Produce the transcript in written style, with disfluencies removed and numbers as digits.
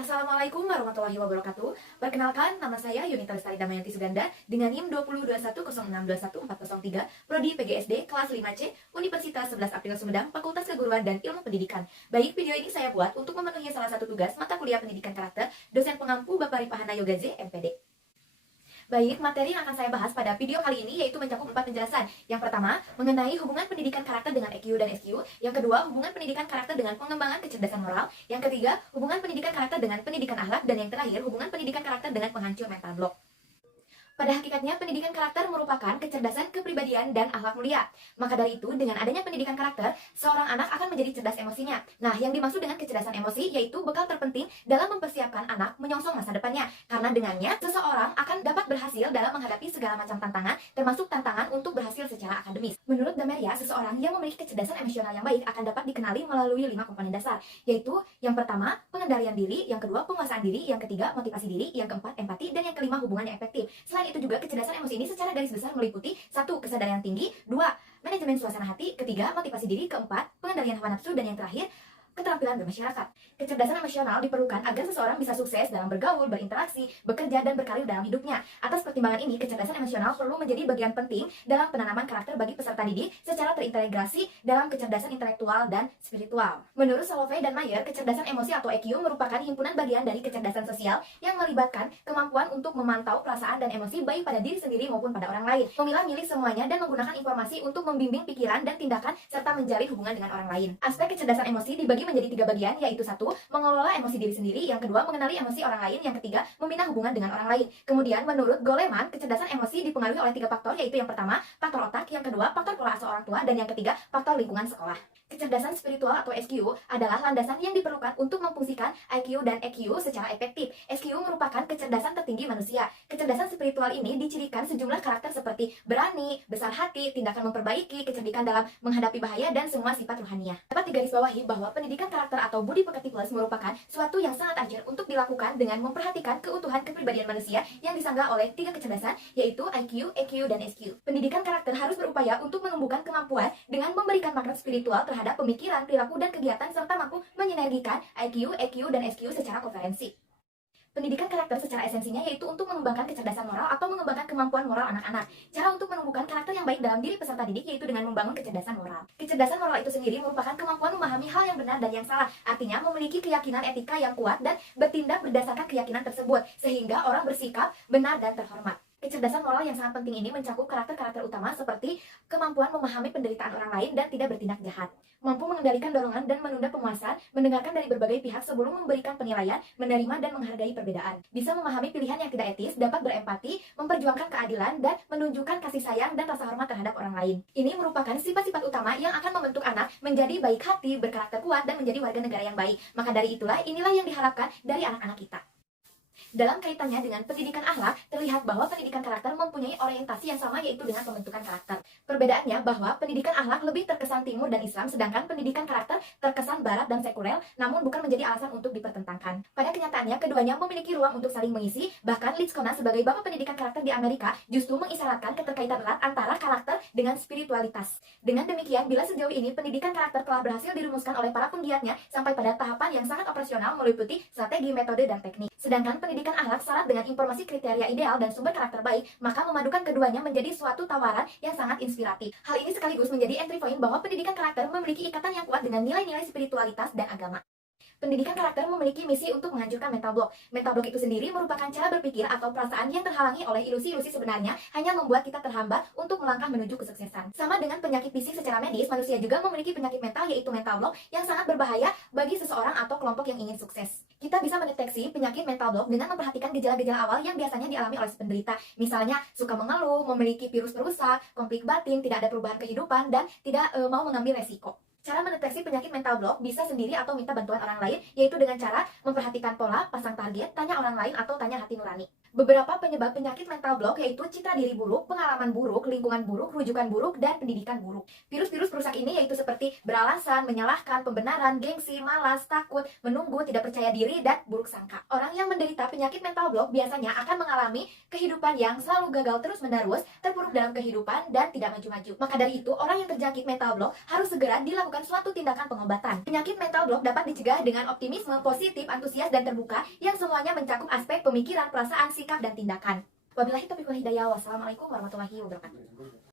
Assalamualaikum warahmatullahi wabarakatuh. Perkenalkan, nama saya Yunita Lestari Damayanti Suganda dengan NIM 202106214403, Prodi PGSD kelas 5C, Universitas 11 April Sumedang, Fakultas Keguruan dan Ilmu Pendidikan. Baik, video ini saya buat untuk memenuhi salah satu tugas mata kuliah pendidikan karakter dosen pengampu Bapak Ripahana Yogaze, MPD. Baik, materi yang akan saya bahas pada video kali ini yaitu mencakup 4 penjelasan. Yang pertama, mengenai hubungan pendidikan karakter dengan EQ dan SQ. Yang kedua, hubungan pendidikan karakter dengan pengembangan kecerdasan moral. Yang ketiga, hubungan pendidikan karakter dengan pendidikan akhlak. Dan yang terakhir, hubungan pendidikan karakter dengan penghancur mental block. Pada hakikatnya, pendidikan karakter merupakan kecerdasan kepribadian dan akhlak mulia. Maka dari itu, dengan adanya pendidikan karakter, seorang anak akan menjadi cerdas emosinya. Nah, yang dimaksud dengan kecerdasan emosi yaitu bekal terpenting dalam mempersiapkan anak menyongsong masa depannya. Karena dengannya, seseorang akan dapat berhasil dalam menghadapi segala macam tantangan, termasuk tantangan untuk berhasil secara akademis. Menurut Dameria, seseorang yang memiliki kecerdasan emosional yang baik akan dapat dikenali melalui 5 komponen dasar, yaitu yang pertama, pengendalian diri, yang kedua, penguasaan diri, yang ketiga, motivasi diri, yang keempat, empati, dan yang kelima, hubungan yang efektif. Selain itu juga kecerdasan emosi ini secara garis besar meliputi 1. Kesadaran tinggi, 2. Manajemen suasana hati, ketiga, motivasi diri, keempat, pengendalian hawa nafsu, dan yang terakhir, keterampilan bermasyarakat. Kecerdasan emosional diperlukan agar seseorang bisa sukses dalam bergaul, berinteraksi, bekerja, dan berkarir dalam hidupnya. Atas pertimbangan ini, kecerdasan emosional perlu menjadi bagian penting dalam penanaman karakter bagi peserta didik secara terintegrasi dalam kecerdasan intelektual dan spiritual. Menurut Salovey dan Mayer, kecerdasan emosi atau EQ merupakan himpunan bagian dari kecerdasan sosial yang melibatkan kemampuan untuk memantau perasaan dan emosi baik pada diri sendiri maupun pada orang lain, memilah-milih semuanya dan menggunakan informasi untuk membimbing pikiran dan tindakan serta menjalin hubungan dengan orang lain. Aspek kecerdasan emosi dibagi menjadi 3 bagian, yaitu 1. Mengelola emosi diri sendiri, yang kedua, mengenali emosi orang lain, yang ketiga, membina hubungan dengan orang lain. Kemudian, menurut Goleman, kecerdasan emosi dipengaruhi oleh 3 faktor, yaitu yang pertama, faktor otak, yang kedua, faktor pola asuh orang tua, dan yang ketiga, faktor lingkungan sekolah. Kecerdasan spiritual atau SQ adalah landasan yang diperlukan untuk memfungsikan IQ dan EQ secara efektif. SQ merupakan kecerdasan tertinggi manusia. Kecerdasan spiritual ini dicirikan sejumlah karakter seperti berani, besar hati, tindakan memperbaiki, kecerdikan dalam menghadapi bahaya, dan semua sifat ruhaniah. Dapat digarisbawahi bahwa pendidikan karakter atau Budi Pekerti Plus merupakan suatu yang sangat urgent untuk dilakukan dengan memperhatikan keutuhan kepribadian manusia yang disanggah oleh 3 kecerdasan, yaitu IQ, EQ, dan SQ. Pendidikan karakter harus berupaya untuk menumbuhkan kemampuan dengan memberikan makna spiritual terhadap pemikiran, perilaku, dan kegiatan serta mampu menyinergikan IQ, EQ, dan SQ secara koherensi. Pendidikan karakter secara esensinya yaitu untuk mengembangkan kecerdasan moral atau mengembangkan kemampuan moral anak-anak. Cara untuk menumbuhkan karakter yang baik dalam diri peserta didik yaitu dengan membangun kecerdasan moral. Kecerdasan moral itu sendiri merupakan kemampuan memahami hal yang benar dan yang salah, artinya memiliki keyakinan etika yang kuat dan bertindak berdasarkan keyakinan tersebut, sehingga orang bersikap benar dan terhormat. Kecerdasan moral yang sangat penting ini mencakup karakter-karakter utama seperti kemampuan memahami penderitaan orang lain dan tidak bertindak jahat, mampu mengendalikan dorongan dan menunda pemuasan, mendengarkan dari berbagai pihak sebelum memberikan penilaian, menerima dan menghargai perbedaan, bisa memahami pilihan yang tidak etis, dapat berempati, memperjuangkan keadilan, dan menunjukkan kasih sayang dan rasa hormat terhadap orang lain. Ini merupakan sifat-sifat utama yang akan membentuk anak menjadi baik hati, berkarakter kuat, dan menjadi warga negara yang baik. Maka dari itulah, inilah yang diharapkan dari anak-anak kita. Dalam kaitannya dengan pendidikan akhlak, terlihat bahwa pendidikan karakter mempunyai orientasi yang sama yaitu dengan pembentukan karakter. Perbedaannya bahwa pendidikan akhlak lebih terkesan timur dan Islam, sedangkan pendidikan karakter terkesan barat dan sekuler, namun bukan menjadi alasan untuk dipertentangkan. Pada kenyataannya, keduanya memiliki ruang untuk saling mengisi, bahkan Litzkona sebagai bapak pendidikan karakter di Amerika justru mengisyaratkan keterkaitan erat antara karakter dengan spiritualitas. Dengan demikian, bila sejauh ini pendidikan karakter telah berhasil dirumuskan oleh para penggiatnya sampai pada tahapan yang sangat operasional meliputi strategi, metode, dan teknik. Sedangkan pendidikan akhlak syarat dengan informasi kriteria ideal dan sumber karakter baik, maka memadukan keduanya menjadi suatu tawaran yang sangat inspiratif. Hal ini sekaligus menjadi entry point bahwa pendidikan karakter memiliki ikatan yang kuat dengan nilai-nilai spiritualitas dan agama. Pendidikan karakter memiliki misi untuk menghancurkan mental block. Mental block itu sendiri merupakan cara berpikir atau perasaan yang terhalangi oleh ilusi-ilusi sebenarnya hanya membuat kita terhambat untuk melangkah menuju kesuksesan. Sama dengan penyakit fisik secara medis, manusia juga memiliki penyakit mental yaitu mental block yang sangat berbahaya bagi seseorang atau kelompok yang ingin sukses. Kita bisa mendeteksi penyakit mental block dengan memperhatikan gejala-gejala awal yang biasanya dialami oleh si penderita. Misalnya, suka mengeluh, memiliki virus perusak, konflik batin, tidak ada perubahan kehidupan, dan tidak mau mengambil resiko. Cara mendeteksi penyakit mental block bisa sendiri atau minta bantuan orang lain, yaitu dengan cara memperhatikan pola, pasang target, tanya orang lain, atau tanya hati nurani. Beberapa penyebab penyakit mental block yaitu citra diri buruk, pengalaman buruk, lingkungan buruk, rujukan buruk, dan pendidikan buruk. Virus-virus perusak ini yaitu seperti beralasan, menyalahkan, pembenaran, gengsi, malas, takut, menunggu, tidak percaya diri, dan buruk sangka. Orang yang menderita penyakit mental block biasanya akan mengalami kehidupan yang selalu gagal terus-menerus, terpuruk dalam kehidupan, dan tidak maju-maju. Maka dari itu, orang yang terjangkit mental block harus segera dilakukan suatu tindakan pengobatan. Penyakit mental block dapat dicegah dengan optimisme, positif, antusias, dan terbuka yang semuanya mencakup aspek pemikiran, perasaan, sikap, dan tindakan. Wabillahi taufiq wal hidayah. Wassalamualaikum warahmatullahi wabarakatuh.